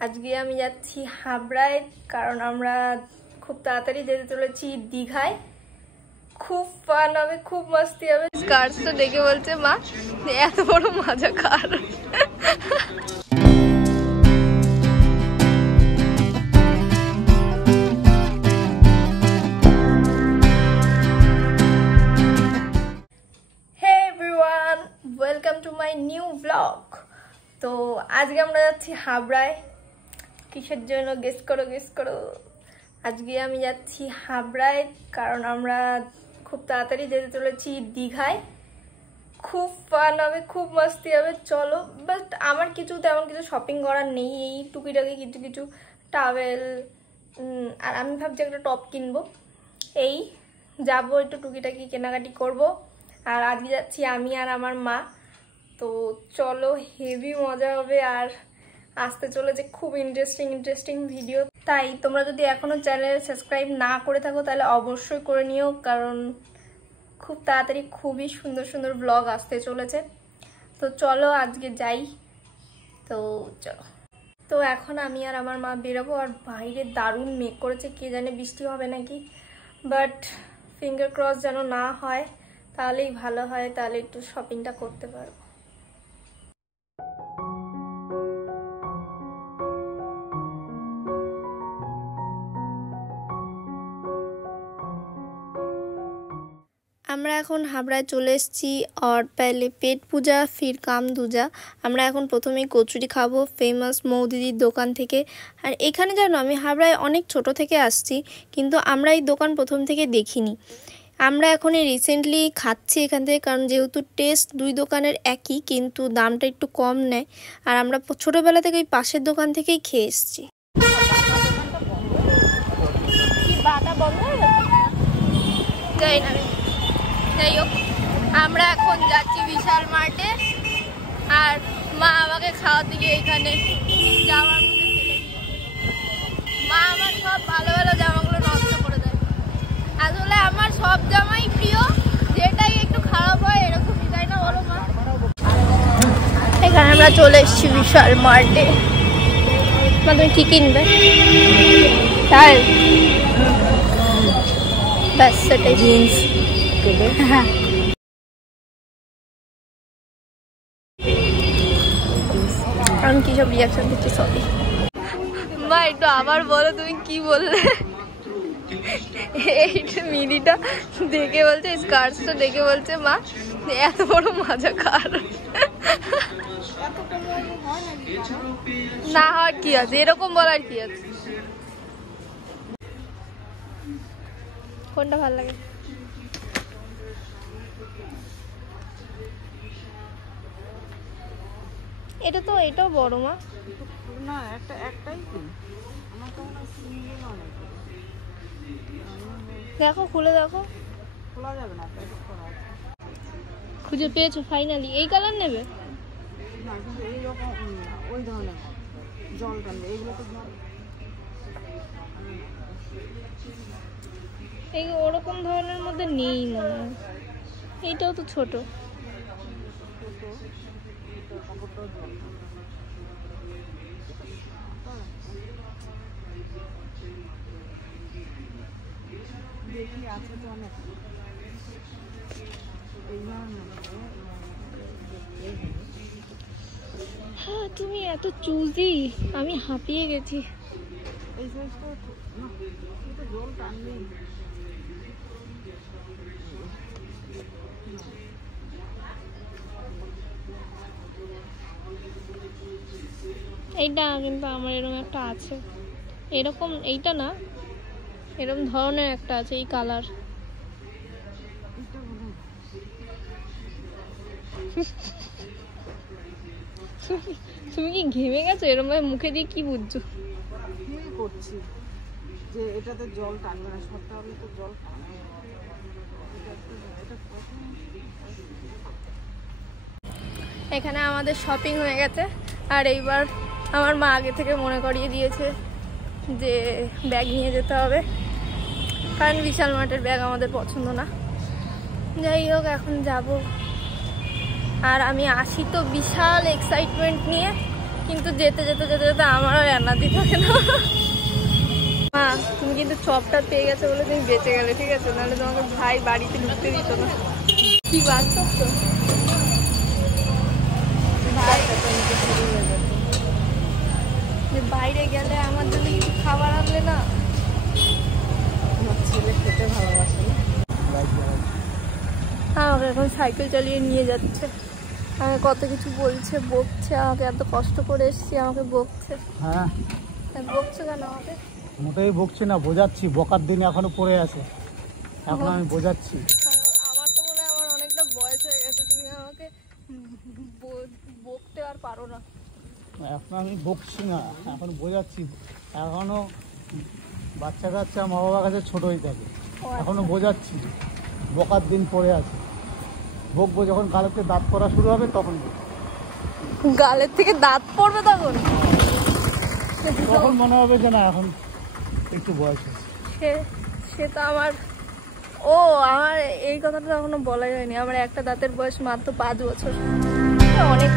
আজকে আমি যাচ্ছি হাবড়ায়, কারণ আমরা খুব তাড়াতাড়ি যেতে চলেছি দীঘায়। খুব ফান হবে, খুব মস্তি হবে। স্কার্টসটা দেখে বলছে মা এত বড় মজা কার। Welcome to my new blog. তো আজকে আমরা যাচ্ছি হাবড়ায়। কিসের জন্য গেস করো। আজকে আমি যাচ্ছি হাবড়ায়, কারণ আমরা খুব তাড়াতাড়ি যেতে চলেছি দীঘায়। খুব ফান হবে, খুব মস্তি হবে। চলো, বাট আমার তেমন কিছু শপিং করার নেই। এই টুকিটাকি কিছু টাওয়েল, আর আমি ভাবছি একটা টপ কিনবো। এই যাবো, একটু টুকিটাকি কেনাকাটি করব। আর আজকে যাচ্ছি আমি আর আমার মা। তো চলো, হেভি মজা হবে। আর আসতে চলেছে খুব ইন্টারেস্টিং ভিডিও। তাই তোমরা যদি এখনো চ্যানেল সাবস্ক্রাইব না করে থাকো তাহলে অবশ্যই করে নিও, কারণ খুব তাড়াতাড়ি খুবই সুন্দর ব্লগ আসতে চলেছে। তো চলো আজকে যাই। তো চলো। তো এখন আমি আর আমার মা বেরোবো। আর বাইরে দারুণ মেঘ করেছে, কে জানে বৃষ্টি হবে নাকি। বাট ফিঙ্গার ক্রস যেন না হয়, তাহলেই ভালো হয়, তাহলে একটু শপিংটা করতে পারবো। আমরা এখন হাবড়ায় চলে এসেছি। আর পেলে পেট পূজা ফির কাম দুজা। আমরা এখন প্রথমেই কচুরি খাবো ফেমাস মৌদিদির দোকান থেকে। আর এখানে জানো, আমি হাবড়ায় অনেক ছোট থেকে আসছি, কিন্তু আমরা এই দোকান প্রথম থেকে দেখিনি। আমরা এখন রিসেন্টলি খাচ্ছি এখান থেকে, কারণ যেহেতু টেস্ট দুই দোকানের একই, কিন্তু দামটা একটু কম নেয়। আর আমরা ছোটোবেলা থেকে ওই পাশের দোকান থেকেই খেয়ে এসেছি। যাই হোক, আমরা এখন যাচ্ছি বিশাল মার্টে। আর মা আমাকে খাওয়াতে গিয়ে এখানে জামার মধ্যে ফেলে দিয়ে, মা আমার সব ভালো জামাগুলো নষ্ট করে দেয়। আসলে আমার সব জামাই প্রিয়, যেটাই একটু খারাপ হয় এরকমই, তাই না বলো মা? এখানে আমরা চলে এসেছি বিশাল মার্টে। মা তুমি কি কিনবে? তাই ব্যাস, সেটাই। জিন্স। হ্যাঁ, আমি কি সব রিয়াকশন দিচ্ছি, সরি মা। একটু আবার বলো, তুমি কি বললে? এইটা মিডিটা দেখে বলছে, স্কার্টসটা দেখে বলছে মা এত বড় মজা কার। না হওয়ার কি আছে, এরকম বলার কি আছে? কোনটা ভালো লাগে? এটাও বড় মা। না, একটাই আমার তো মনে হয় সিঙ্গেল অনেক। দেখো, খুলে দেখো। খোলা যাবে না, খুঁজে পেয়েছো ফাইনালি? এই কালার নেবে না, কিন্তু এইরকম ওই ধরনের জল টানবে, এইগুলো তো জল। এই ওরকম ধরনের মধ্যে নেই মনে হয়। এইটাও তো ছোট। দেখি আছে তো অনেক। হ্যাঁ, তুমি এত চুজি, আমি হাঁপিয়ে গেছি। এই সাইজটা জল টানবেই। এইটা কিন্তু আমার এরকম একটা আছে, এরকম এইটা না, এরকম ধরনের একটা আছে, এই কালার। তুমি কি ঘেমে গেছো? এরকম ভাবে মুখে দিয়ে কি বুঝছো? ফিল করছি যে এটাতে জল টানবে না, সবটা হলে তো জল টানবে। এখানে আমাদের শপিং হয়ে গেছে। আর এইবার আমার মা আগে থেকে মনে করিয়ে দিয়েছে যে ব্যাগ নিয়ে যেতে হবে, কারণ বিশাল মার্টের ব্যাগ আমাদের পছন্দ না। যাই হোক, এখন যাব। আর আমি আসি তো বিশাল এক্সাইটমেন্ট নিয়ে, কিন্তু যেতে যেতে যেতে যেতে আমার আর এনার্জি থাকে না। মা তুমি কিন্তু চপটা পেয়ে গেছো বলে তুমি বেঁচে গেলে, ঠিক আছে, নাহলে তোমাকে ভাই বাড়িতে ঢুকতে দিত না। কি বাস্তব তো ভাই, যে বাইরে গেলে আমার জন্য কিছু খাবার আনলে না। আমার ছেলে খেতে ভালোবাসে না। আমাকে এখন সাইকেল চালিয়ে নিয়ে যাচ্ছে, আমাকে কত কিছু বলছে, বকছে, আমাকে এত কষ্ট করে এসেছি আমাকে বকছে। হ্যাঁ, বকছে কেন আমাকে? মোটেই বকছি না, বোঝাচ্ছি। বকার দিন এখনো পড়ে আছে, এখন আমি বোঝাচ্ছি। আমার তো মনে হয় আমার অনেকটা বয়স হয়ে গেছে, তুমি আমাকে বকতে আর পারো না। এখন আমি বকছি না, এখন বোঝাচ্ছি। এখনো বাচ্চা কাচ্চা মা বাবার কাছে ছোট হয়ে থাকে, এখনো বোঝাচ্ছি। বকার দিন পড়ে আছে, বকবো যখন গালেতে দাঁত পড়া শুরু হবে তখন বকবো। গালের থেকে দাঁত পড়বে তখন? তখন মনে হবে যে না এখন একটু বয়স হয়েছে। সে তো আমার এই কথাটা এখনো বলাই হয়নি। আমার একটা দাঁতের বয়স মাত্র 5 বছর, অনেক